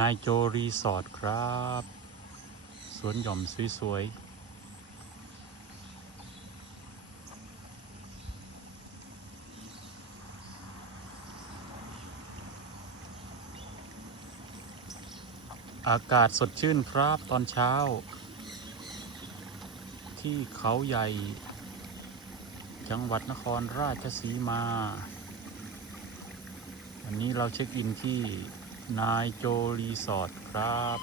นายโจรีสอร์ทครับ สวนหย่อมสวย ๆ อากาศสดชื่นครับตอนเช้า ที่เขาใหญ่ จังหวัดนครราชสีมา วันนี้เราเช็คอินที่ นายโจรีสอร์ทครับ